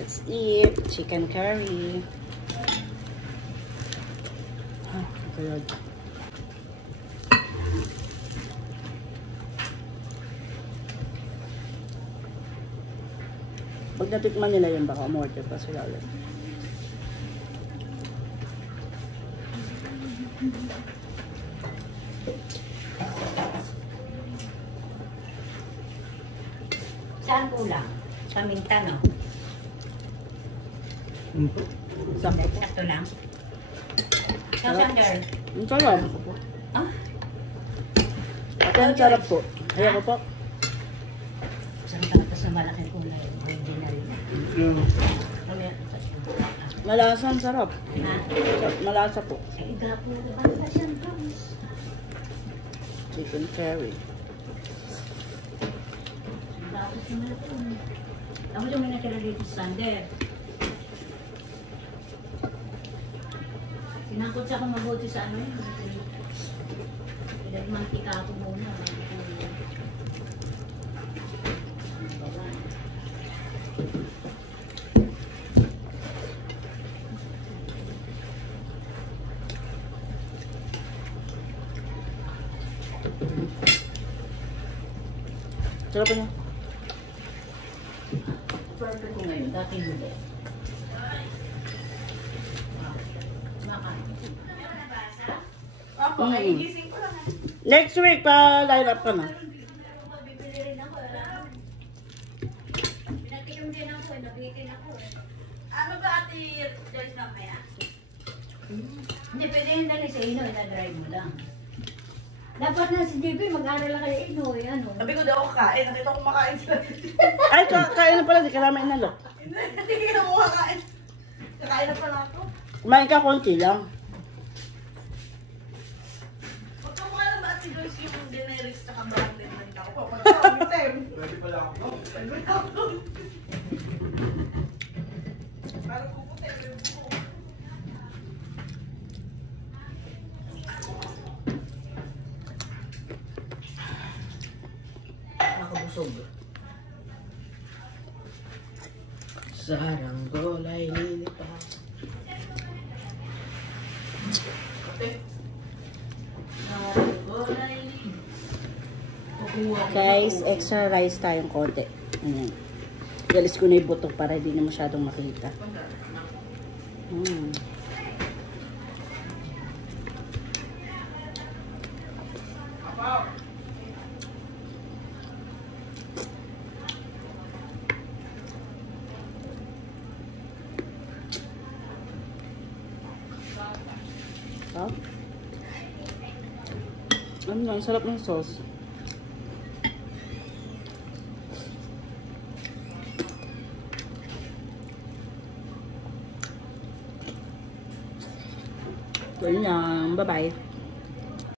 Let's eat chicken curry. Ah, good. Pag natikman nila yun, baka umorder pa sila ulit. Saan kulang? Sa minta, no? Sakto po. Sakto lang. Sa sander? Ang sarap. Ah? Ito ang sarap po. Ayoko po. Saan ka sa malaking kulay? Original. Malasa, ang sarap. Ha? Malasa po. Ay, gapo na ba? Saan ka? Chicken curry. Gapo siya na ito. Ako yung may natira dito sa sander. Sinangkot siya kung mabuti sa ano yun. Pinagmantika ako muna. Sarap niya. Perfect ko ngayon. Dati huli. Opo, ay gising ko lang. Next week, pa-line up ka na. Bibili rin ako. Pinatikim din ako. Nabitin ako. Ano ba ate Joyce mamaya? Hindi, pwede yung dali sa ino. Ina-drive mo lang. Dapat na si JP mag-aral lang kayo ino. Ano? Sabi ko daw ako kain. Nakita ko kumakain sila. Ay, kain na pala. Di ka namin inalok. Hindi ko kumakain. Kakain na pala ako. Kumain ka konti lang. Huwag ka mukha na ba ate Joyce yung generic sa kabahan din ng tao po. Pwede pala ako. Pwede ako. Parang kuputi. Nakabusog. Sarang ay lilipas. Guys, extra rice tayong konti. Ayan. Galis ko na yung butok para hindi na masyadong makita. Oh. Ano lang, sarap ng sauce. Ganyan, bye-bye.